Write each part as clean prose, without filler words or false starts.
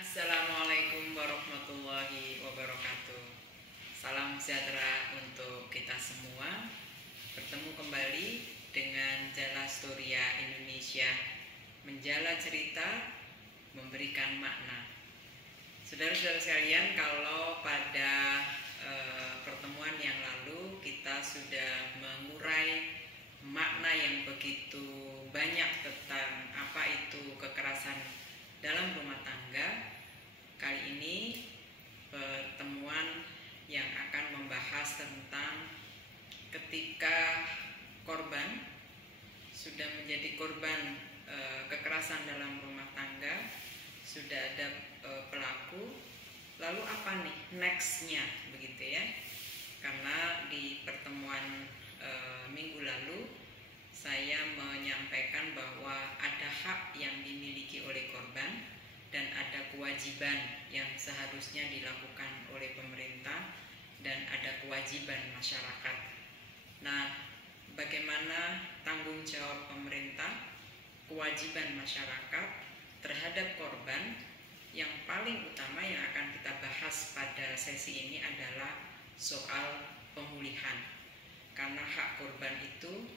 Assalamualaikum warahmatullahi wabarakatuh. Salam sejahtera untuk kita semua. Bertemu kembali dengan Jala Storia Indonesia, menjala cerita, memberikan makna. Saudara-saudara sekalian, kalau pada pertemuan yang lalu kita sudah mengurai makna yang begitu banyak tentang apa itu kekerasan dalam rumah tangga. Kali ini pertemuan yang akan membahas tentang ketika korban sudah menjadi korban kekerasan dalam rumah tangga, sudah ada pelaku, lalu apa nih nextnya, begitu ya? Karena di pertemuan minggu lalu saya menyampaikan bahwa ada hak yang dimiliki oleh korban dan ada kewajiban yang seharusnya dilakukan oleh pemerintah dan ada kewajiban masyarakat. Nah, bagaimana tanggung jawab pemerintah, kewajiban masyarakat terhadap korban? Yang paling utama yang akan kita bahas pada sesi ini adalah soal pemulihan. Karena hak korban itu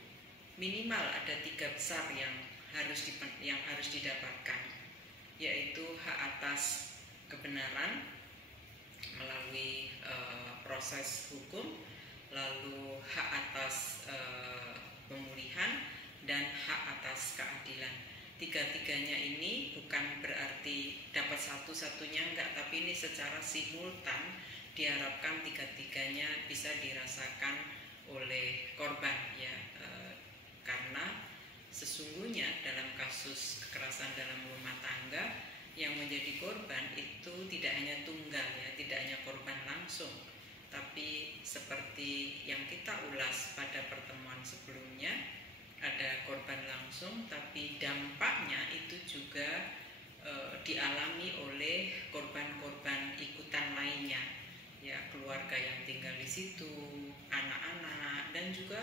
minimal ada 3 besar yang harus didapatkan, yaitu hak atas kebenaran melalui proses hukum, lalu hak atas pemulihan, dan hak atas keadilan. Tiga-tiganya ini bukan berarti dapat satu-satunya, enggak, tapi ini secara simultan diharapkan tiga-tiganya bisa dirasakan oleh korban, ya. Karena sesungguhnya dalam kasus kekerasan dalam rumah tangga yang menjadi korban itu tidak hanya tunggal, ya, tidak hanya korban langsung, tapi seperti yang kita ulas pada pertemuan sebelumnya, ada korban langsung tapi dampaknya itu juga dialami oleh korban-korban ikutan lainnya, ya, keluarga yang tinggal di situ, anak-anak, dan juga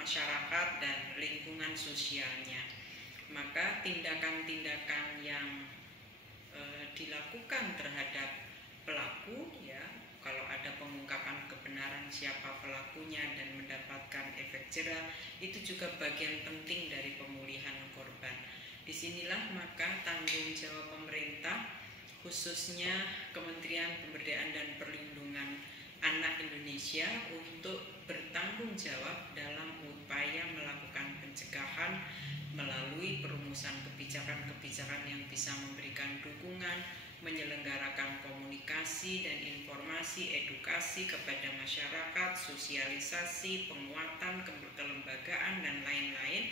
masyarakat dan lingkungan sosialnya. Maka tindakan-tindakan yang dilakukan terhadap pelaku, ya, kalau ada pengungkapan kebenaran siapa pelakunya dan mendapatkan efek jerah, itu juga bagian penting dari pemulihan korban. Disinilah maka tanggung jawab pemerintah, khususnya Kementerian Pemberdayaan dan Perlindungan Anak Indonesia, untuk bertanggung jawab dalam upaya melakukan pencegahan melalui perumusan kebijakan-kebijakan yang bisa memberikan dukungan, menyelenggarakan komunikasi dan informasi, edukasi kepada masyarakat, sosialisasi, penguatan kelembagaan, dan lain-lain.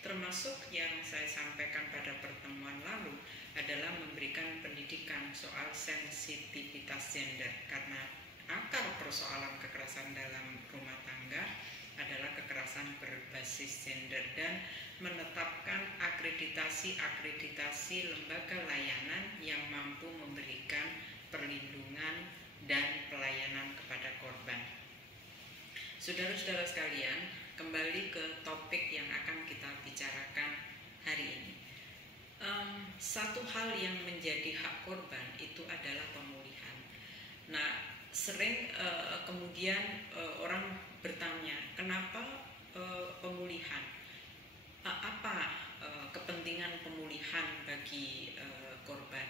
Termasuk yang saya sampaikan pada pertemuan lalu adalah memberikan pendidikan soal sensitivitas gender, karena akar persoalan kekerasan dalam rumah tangga adalah kekerasan berbasis gender, dan menetapkan akreditasi lembaga layanan yang mampu memberikan perlindungan dan pelayanan kepada korban. Saudara-saudara sekalian, kembali ke topik yang akan kita bicarakan hari ini. Satu hal yang menjadi hak korban itu adalah pemulihan. Nah, sering kemudian orang bertanya, kenapa pemulihan? Apa kepentingan pemulihan bagi korban?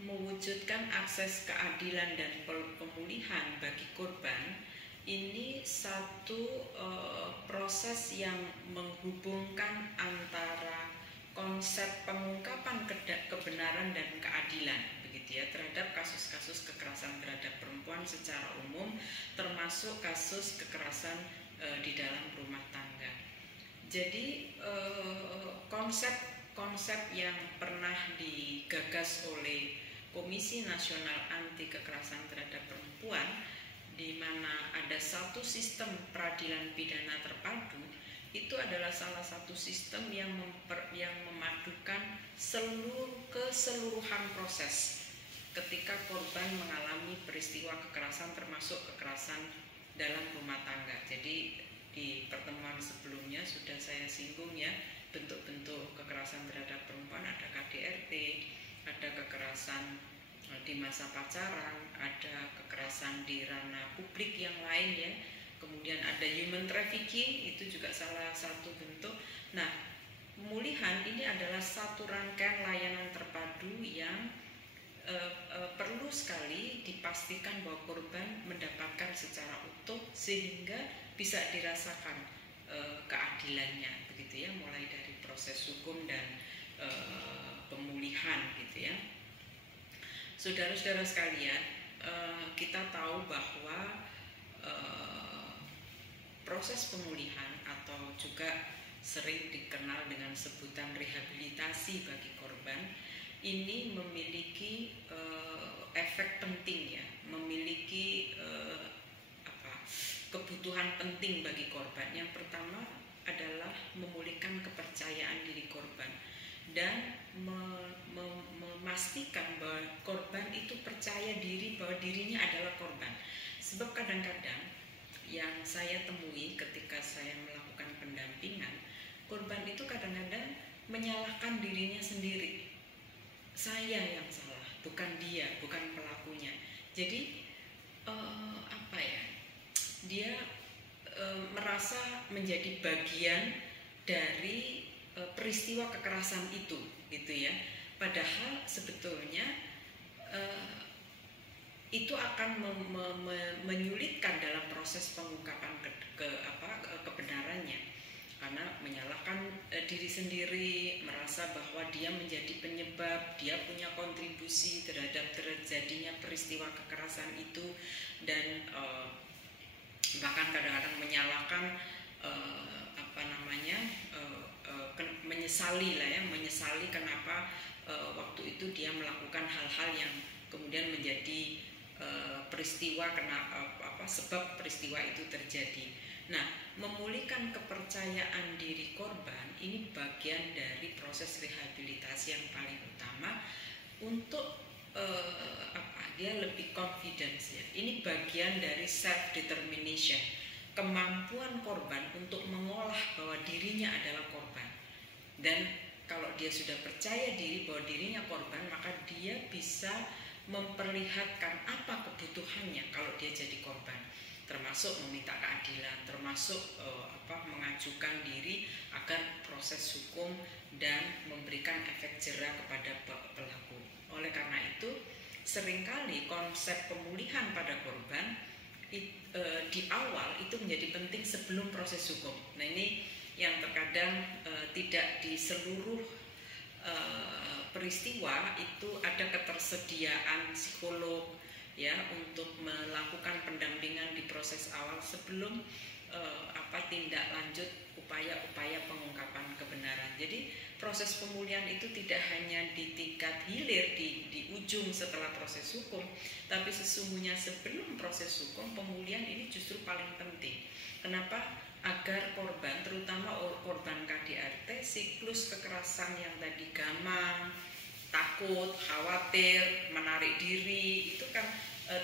Mewujudkan akses keadilan dan pemulihan bagi korban ini satu proses yang menghubungkan antara konsep pengungkapan kebenaran dan keadilan, begitu ya, terhadap kasus-kasus kekerasan terhadap perempuan secara umum, termasuk kasus kekerasan di dalam rumah tangga. Jadi konsep yang pernah digagas oleh Komisi Nasional Anti Kekerasan Terhadap Perempuan, di mana ada satu sistem peradilan pidana terpadu, itu adalah salah satu sistem yang memadukan keseluruhan proses ketika korban mengalami peristiwa kekerasan, termasuk kekerasan dalam rumah tangga. Jadi di pertemuan sebelumnya sudah saya singgung, ya, bentuk-bentuk kekerasan terhadap perempuan, ada KDRT, ada kekerasan di masa pacaran, ada kekerasan di ranah publik yang lain ya. Kemudian ada human trafficking, itu juga salah satu bentuk. Nah, pemulihan ini adalah satu rangkaian layanan terpadu yang perlu sekali dipastikan bahwa korban mendapatkan secara utuh sehingga bisa dirasakan keadilannya, begitu ya, mulai dari proses hukum dan pemulihan, gitu ya. Saudara-saudara sekalian, kita tahu bahwa proses pemulihan atau juga sering dikenal dengan sebutan rehabilitasi bagi korban ini memiliki efek penting ya, memiliki kebutuhan penting bagi korban. Yang pertama adalah memulihkan kepercayaan diri korban dan memastikan bahwa korban itu percaya diri bahwa dirinya adalah korban. Sebab kadang-kadang yang saya temui ketika saya melakukan pendampingan, korban itu kadang-kadang menyalahkan dirinya sendiri. Saya yang salah, bukan dia, bukan pelakunya. Jadi dia merasa menjadi bagian dari peristiwa kekerasan itu, gitu ya. Padahal sebetulnya itu akan menyulitkan dalam proses pengungkapan kebenarannya. Karena menyalahkan diri sendiri, merasa bahwa dia menjadi penyebab, dia punya kontribusi terhadap terjadinya peristiwa kekerasan itu, dan bahkan kadang-kadang menyalahkan menyesali kenapa waktu itu dia melakukan hal-hal yang kemudian menjadi peristiwa sebab peristiwa itu terjadi. Nah, memulihkan kepercayaan diri korban ini bagian dari proses rehabilitasi yang paling utama untuk dia lebih confidence ya. Ini bagian dari self determination, kemampuan korban untuk mengolah bahwa dirinya adalah korban. Dan kalau dia sudah percaya diri bahwa dirinya korban, maka dia bisa memperlihatkan apa kebutuhannya kalau dia jadi korban, termasuk meminta keadilan, termasuk mengajukan diri agar proses hukum dan memberikan efek jera kepada pelaku. Oleh karena itu, seringkali konsep pemulihan pada korban di awal itu menjadi penting sebelum proses hukum. Nah, ini yang terkadang tidak di seluruh peristiwa itu ada ketersediaan psikolog ya untuk melakukan pendampingan di proses awal sebelum tindak lanjut upaya-upaya pengungkapan kebenaran. Jadi proses pemulihan itu tidak hanya di tingkat hilir di ujung setelah proses hukum, tapi sesungguhnya sebelum proses hukum pemulihan ini justru paling penting. Kenapa? Agar korban, terutama korban KDRT, siklus kekerasan yang tadi gamang, takut, khawatir, menarik diri, itu kan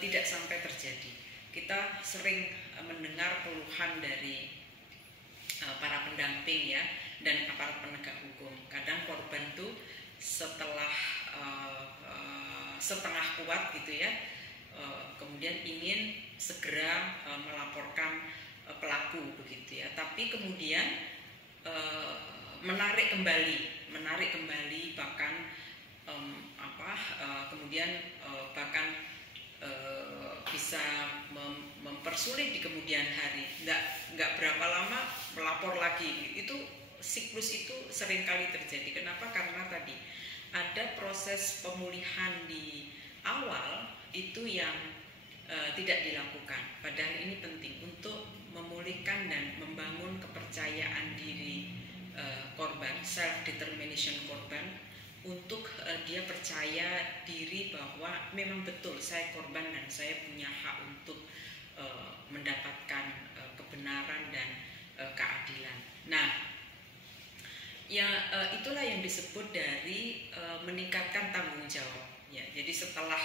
tidak sampai terjadi. Kita sering mendengar keluhan dari para pendamping ya dan aparat penegak hukum. Kadang korban tuh setelah setengah kuat gitu ya, kemudian ingin segera melaporkan pelaku begitu ya, tapi kemudian menarik kembali bahkan kemudian bahkan bisa mempersulit di kemudian hari. Nggak berapa lama melapor lagi. Itu siklus itu seringkali terjadi. Kenapa? Karena tadi ada proses pemulihan di awal itu yang tidak dilakukan. Padahal ini penting untuk memulihkan dan membangun kepercayaan diri korban, self determination korban, untuk dia percaya diri bahwa memang betul saya korban dan saya punya hak untuk mendapatkan kebenaran dan keadilan. Nah, ya itulah yang disebut dari meningkatkan tanggung jawab. Ya, jadi setelah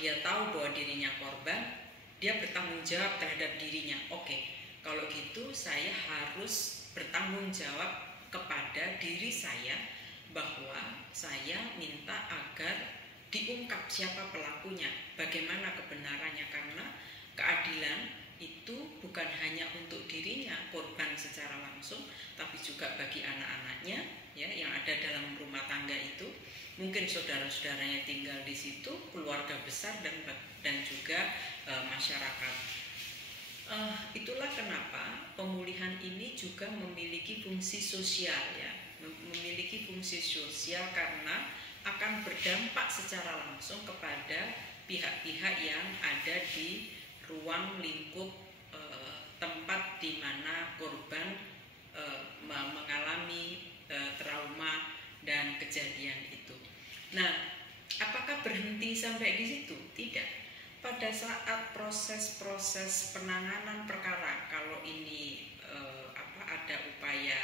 dia tahu bahwa dirinya korban, dia bertanggung jawab terhadap dirinya. Oke, Kalau gitu saya harus bertanggung jawab kepada diri saya bahwa saya minta agar diungkap siapa pelakunya, bagaimana kebenarannya, karena keadilan itu bukan hanya untuk dirinya korban secara langsung, tapi juga bagi anak-anaknya ya yang ada dalam rumah tangga itu, mungkin saudara-saudaranya tinggal di situ, keluarga besar dan juga masyarakat. Itulah kenapa pemulihan ini juga memiliki fungsi sosial ya, memiliki fungsi sosial karena akan berdampak secara langsung kepada pihak-pihak yang ada di ruang lingkup tempat di mana korban mengalami trauma dan kejadian itu. Nah, apakah berhenti sampai di situ? Tidak. Pada saat proses-proses penanganan perkara, kalau ini ada upaya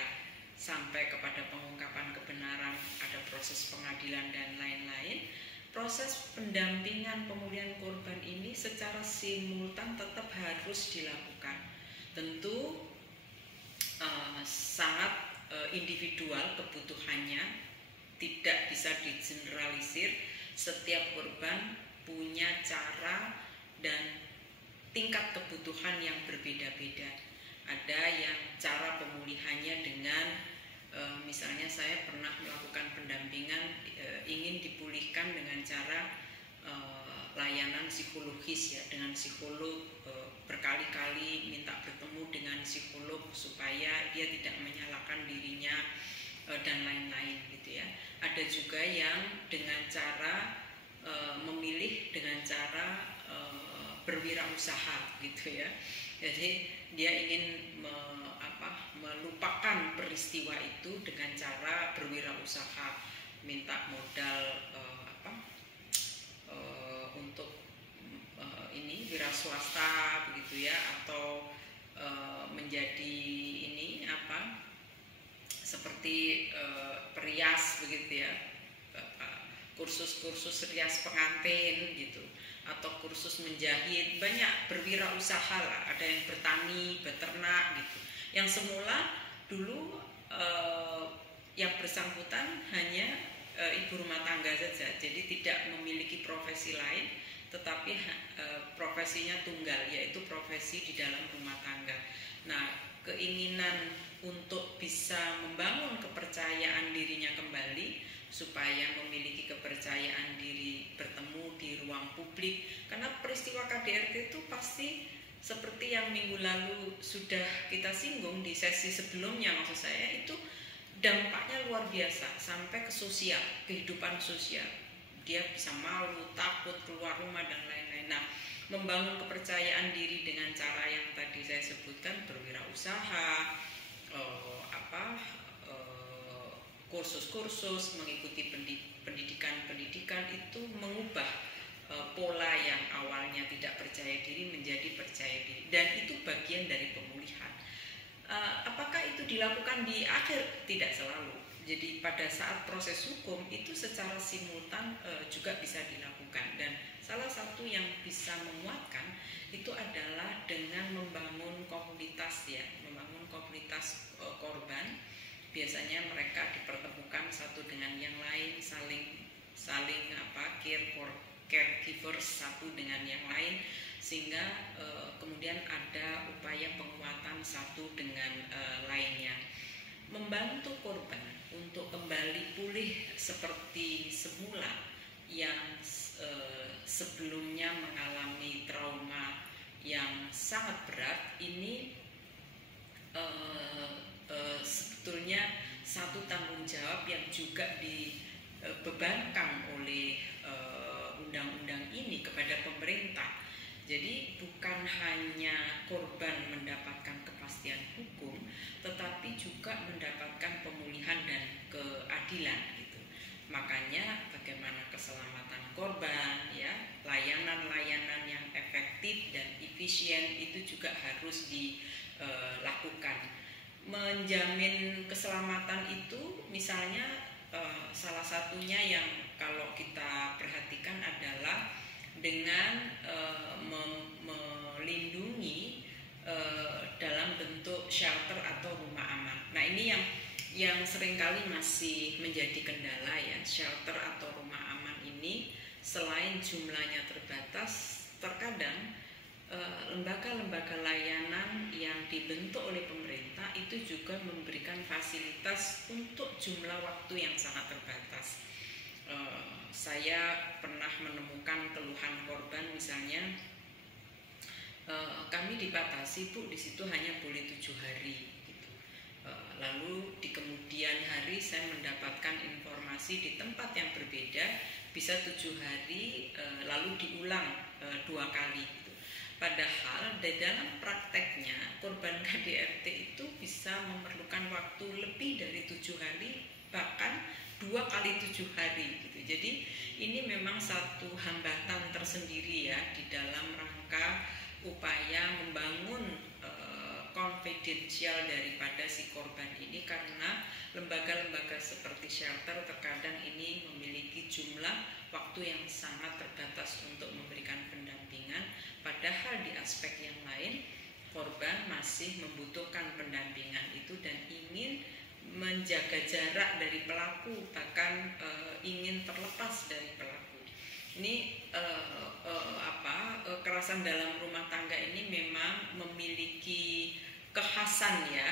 sampai kepada pengungkapan kebenaran, ada proses pengadilan dan lain-lain, proses pendampingan pemulihan korban ini secara simultan tetap harus dilakukan. Tentu sangat individual kebutuhannya, tidak bisa digeneralisir. Setiap korban punya cara dan tingkat kebutuhan yang berbeda-beda. Ada yang cara pemulihannya dengan misalnya saya pernah melakukan pendampingan, ingin dipulihkan dengan cara layanan psikologis ya, dengan psikolog, berkali-kali minta bertemu dengan psikolog supaya dia tidak menyalahkan dirinya dan lain-lain gitu ya. Ada juga yang dengan cara memilih dengan cara berwirausaha gitu ya. Jadi dia ingin melupakan peristiwa itu dengan cara berwirausaha, minta modal untuk ini wira swasta begitu ya, atau menjadi ini seperti perias begitu ya, kursus-kursus rias pengantin gitu, atau kursus menjahit, banyak berwirausaha lah, ada yang bertani, beternak gitu. Yang semula dulu yang bersangkutan hanya ibu rumah tangga saja, jadi tidak memiliki profesi lain, tetapi profesinya tunggal, yaitu profesi di dalam rumah tangga. Nah, keinginan untuk bisa membangun kepercayaan dirinya kembali, supaya memiliki kepercayaan diri bertemu di ruang publik, karena peristiwa KDRT itu pasti seperti yang minggu lalu sudah kita singgung di sesi sebelumnya, maksud saya itu dampaknya luar biasa sampai ke sosial, kehidupan sosial. Dia bisa malu, takut keluar rumah dan lain-lain. Nah, membangun kepercayaan diri dengan cara yang tadi saya sebutkan, berwirausaha, kursus-kursus, mengikuti pendidikan-pendidikan, itu mengubah pola yang awalnya tidak percaya diri menjadi percaya diri, dan itu bagian dari pemulihan. Apakah itu dilakukan di akhir? Tidak selalu. Jadi pada saat proses hukum itu secara simultan juga bisa dilakukan, dan salah satu yang bisa menguatkan itu adalah dengan membangun komunitas ya, membangun komunitas korban. Biasanya mereka dipertemukan satu dengan yang lain, saling caregivers satu dengan yang lain, sehingga kemudian ada upaya penguatan satu dengan lainnya, membantu korban untuk kembali pulih seperti semula yang sebelumnya mengalami trauma yang sangat berat. Ini sebetulnya satu tanggung jawab yang juga dibebankan oleh undang-undang ini kepada pemerintah. Jadi bukan hanya korban mendapatkan kepastian hukum, tetapi juga mendapatkan pemulihan dan keadilan gitu. Makanya bagaimana keselamatan korban ya, layanan-layanan yang efektif dan efisien itu juga harus dilakukan. Menjamin keselamatan itu misalnya salah satunya yang kalau kita perhatikan adalah dengan melindungi dalam yang seringkali masih menjadi kendala ya, shelter atau rumah aman ini selain jumlahnya terbatas, terkadang lembaga-lembaga layanan yang dibentuk oleh pemerintah itu juga memberikan fasilitas untuk jumlah waktu yang sangat terbatas. Saya pernah menemukan keluhan korban, misalnya kami dibatasi Bu, di situ hanya boleh 7 hari gitu. Lalu di kemudian hari saya mendapatkan informasi di tempat yang berbeda bisa 7 hari, lalu diulang 2 kali gitu. Padahal di dalam prakteknya korban KDRT itu bisa memerlukan waktu lebih dari 7 hari, bahkan 2 kali 7 hari gitu. Jadi ini memang satu hambatan tersendiri ya di dalam rangka upaya membangun confidential daripada si korban ini, karena lembaga-lembaga seperti shelter terkadang ini memiliki jumlah waktu yang sangat terbatas untuk memberikan pendampingan, padahal di aspek yang lain korban masih membutuhkan pendampingan itu dan ingin menjaga jarak dari pelaku, bahkan ingin terlepas dari pelaku. Ini kekerasan dalam rumah tangga ini memang memiliki kekhasan ya,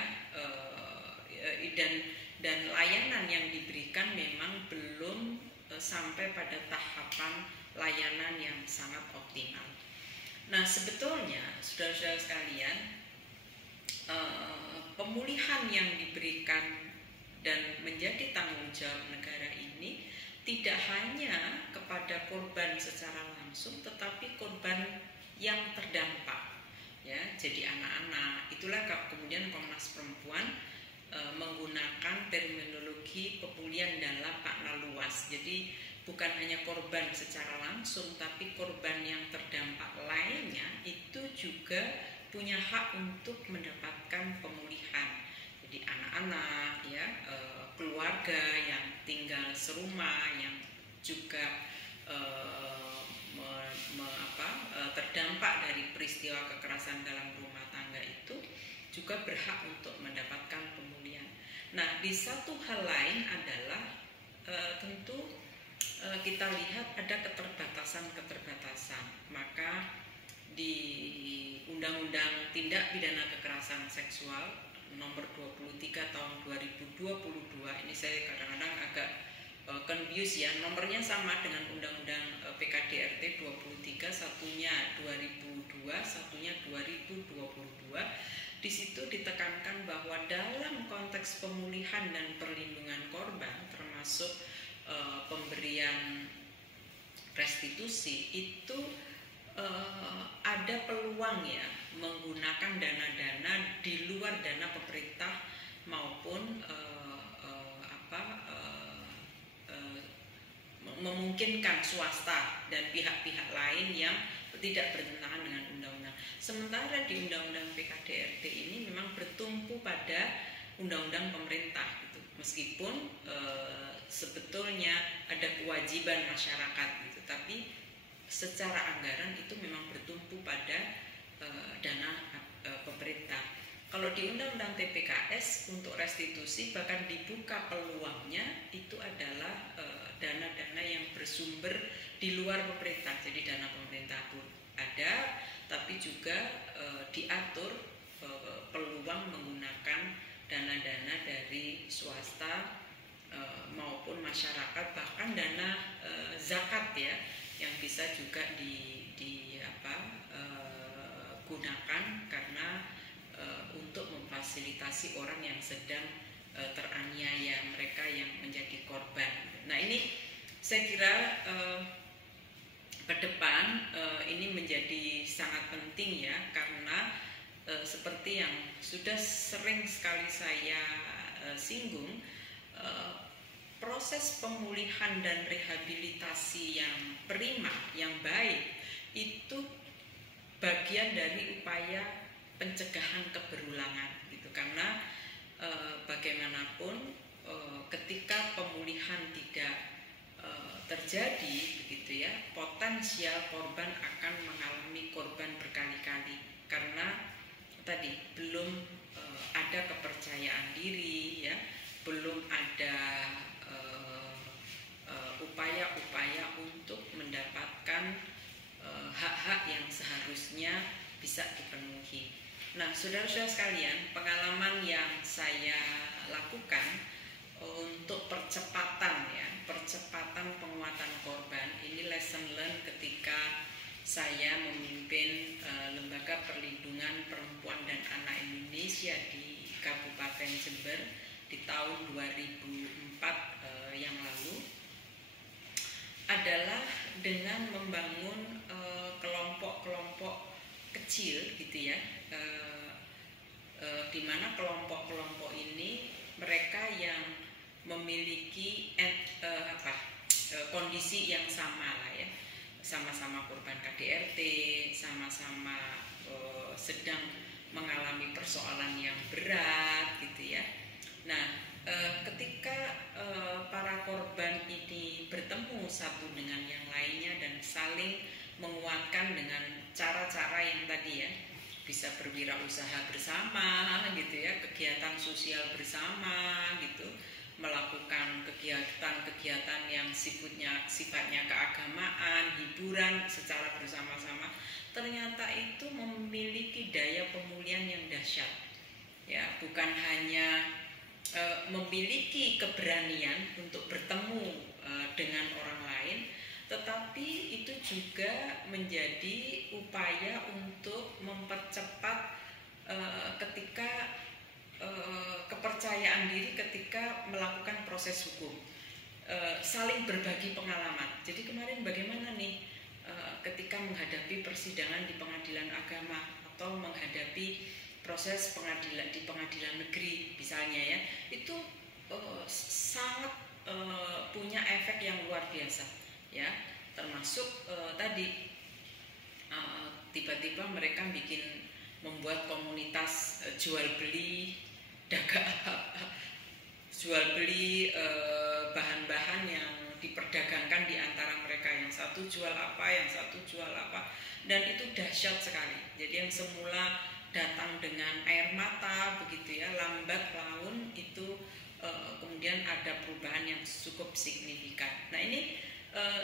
dan layanan yang diberikan memang belum sampai pada tahapan layanan yang sangat optimal. Nah, sebetulnya saudara-saudara sekalian, pemulihan yang diberikan dan menjadi tanggung jawab negara ini tidak hanya kepada korban secara langsung, tetapi korban yang terdampak ya, jadi anak-anak. Itulah kemudian Komnas Perempuan menggunakan terminologi pemulihan dalam makna luas. Jadi bukan hanya korban secara langsung, tapi korban yang terdampak lainnya itu juga punya hak untuk mendapatkan pemulihan. Jadi anak-anak ya, keluarga yang tinggal serumah yang juga terdampak dari peristiwa kekerasan dalam rumah tangga itu juga berhak untuk mendapatkan pemulihan. Nah, di satu hal lain adalah tentu kita lihat ada keterbatasan-keterbatasan. Maka di Undang-Undang Tindak Pidana Kekerasan Seksual nomor 23 tahun 2022, ini saya kadang-kadang agak confuse ya, nomornya sama dengan Undang-Undang PKDRT 23, satunya 2002, satunya 2022. Di situ ditekankan bahwa dalam konteks pemulihan dan perlindungan korban, termasuk pemberian restitusi, itu ada peluang ya menggunakan dana-dana di luar dana pemerintah maupun memungkinkan swasta dan pihak-pihak lain yang tidak bertentangan dengan undang-undang. Sementara di undang-undang PKDRT ini memang bertumpu pada undang-undang pemerintah gitu. Meskipun sebetulnya ada kewajiban masyarakat gitu, tapi secara anggaran itu memang bertumpu pada dana pemerintah. Kalau di Undang-Undang TPKS untuk restitusi bahkan dibuka peluangnya itu adalah dana-dana yang bersumber di luar pemerintah. Jadi dana pemerintah pun ada, tapi juga diatur peluang menggunakan dana-dana dari swasta maupun masyarakat, bahkan dana zakat ya yang bisa juga gunakan karena untuk memfasilitasi orang yang sedang teraniaya, mereka yang menjadi korban. Nah, ini saya kira ke depan ini menjadi sangat penting ya, karena seperti yang sudah sering sekali saya singgung, proses pemulihan dan rehabilitasi yang prima, yang baik itu bagian dari upaya pencegahan keberulangan gitu. Karena bagaimanapun ketika pemulihan tidak terjadi begitu ya, potensial korban akan mengalami korban berkali-kali karena tadi belum ada kepercayaan diri ya, belum dipenuhi. Nah, saudara-saudara sekalian, pengalaman yang saya lakukan untuk percepatan penguatan korban, ini lesson learned ketika saya memimpin Lembaga Perlindungan Perempuan dan Anak Indonesia di Kabupaten Jember di tahun 2004 yang lalu, adalah dengan membangun kelompok-kelompok kecil gitu ya, di mana kelompok-kelompok ini mereka yang memiliki kondisi yang sama lah ya, sama-sama korban KDRT, sama-sama sedang mengalami persoalan yang berat gitu ya. Nah, ketika para korban ini bertemu satu dengan yang lainnya dan saling menguatkan dengan cara-cara yang tadi ya, bisa berwirausaha bersama gitu ya, kegiatan sosial bersama gitu, melakukan kegiatan-kegiatan yang sifatnya keagamaan, hiburan secara bersama-sama, ternyata itu memiliki daya pemulihan yang dahsyat ya. Bukan hanya memiliki keberanian untuk bertemu dengan orang lain, tetapi itu juga menjadi upaya untuk mempercepat ketika kepercayaan diri ketika melakukan proses hukum, saling berbagi pengalaman. Jadi kemarin bagaimana nih ketika menghadapi persidangan di pengadilan agama atau menghadapi proses pengadilan di pengadilan negeri misalnya ya, itu sangat punya efek yang luar biasa ya, termasuk tadi tiba-tiba mereka membuat komunitas jual beli bahan-bahan yang diperdagangkan di antara mereka, yang satu jual apa, yang satu jual apa, dan itu dahsyat sekali. Jadi yang semula datang dengan air mata begitu ya, lambat laun itu kemudian ada perubahan yang cukup signifikan. Nah, ini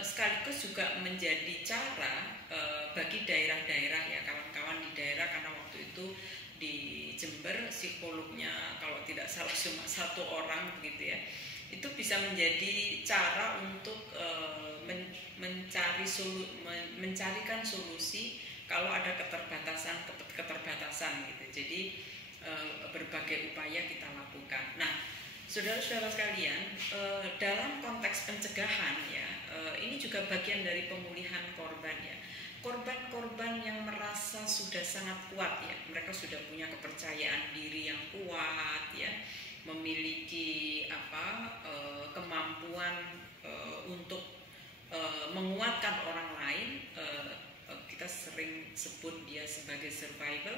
sekaligus juga menjadi cara bagi daerah-daerah ya, kawan-kawan di daerah, karena waktu itu di Jember psikolognya kalau tidak salah cuma satu orang begitu ya, itu bisa menjadi cara untuk mencarikan solusi kalau ada keterbatasan gitu. Jadi berbagai upaya kita lakukan. Nah, saudara-saudara sekalian, dalam konteks pencegahan ya, ini juga bagian dari pemulihan korban ya. Korban-korban yang merasa sudah sangat kuat ya, mereka sudah punya kepercayaan diri yang kuat ya, memiliki kemampuan untuk menguatkan orang lain. Kita sering sebut dia sebagai survival.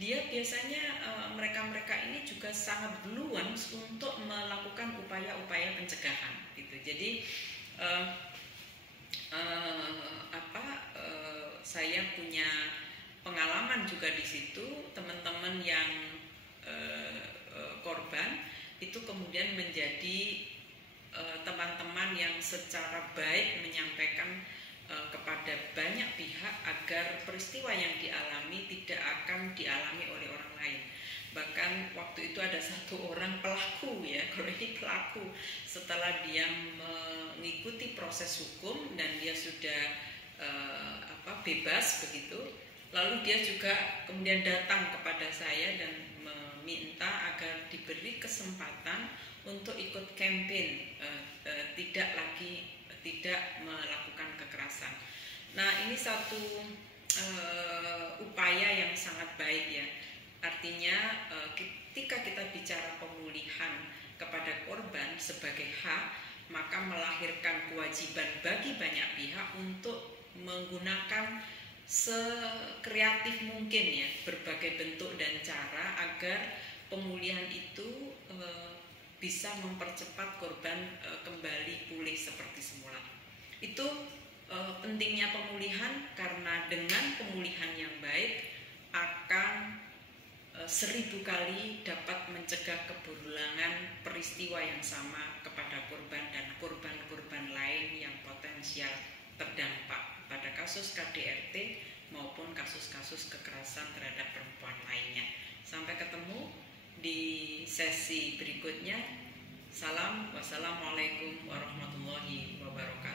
Dia biasanya mereka-mereka ini juga sangat duluan untuk melakukan upaya-upaya pencegahan gitu. Jadi saya punya pengalaman juga di situ, teman-teman yang korban itu kemudian menjadi teman-teman yang secara baik menyampaikan kepada banyak pihak agar peristiwa yang dialami tidak akan dialami oleh orang lain. Bahkan waktu itu ada satu orang pelaku ya, kalau ini pelaku, setelah dia mengikuti proses hukum dan dia sudah bebas begitu, lalu dia juga kemudian datang kepada saya dan meminta agar diberi kesempatan untuk ikut campaign tidak melakukan kekerasan. Nah, ini satu upaya yang sangat baik ya. Artinya ketika kita bicara pemulihan kepada korban sebagai hak, maka melahirkan kewajiban bagi banyak pihak untuk menggunakan sekreatif mungkin ya berbagai bentuk dan cara agar pemulihan itu bisa mempercepat korban kembali pulih seperti semula. Itu pentingnya pemulihan, karena dengan pemulihan yang baik akan 1000 kali dapat mencegah keberulangan peristiwa yang sama kepada korban dan korban-korban lain yang potensial terdampak pada kasus KDRT maupun kasus-kasus kekerasan terhadap perempuan lainnya. Sampai ketemu di sesi berikutnya. Salam, wassalamualaikum warahmatullahi wabarakatuh.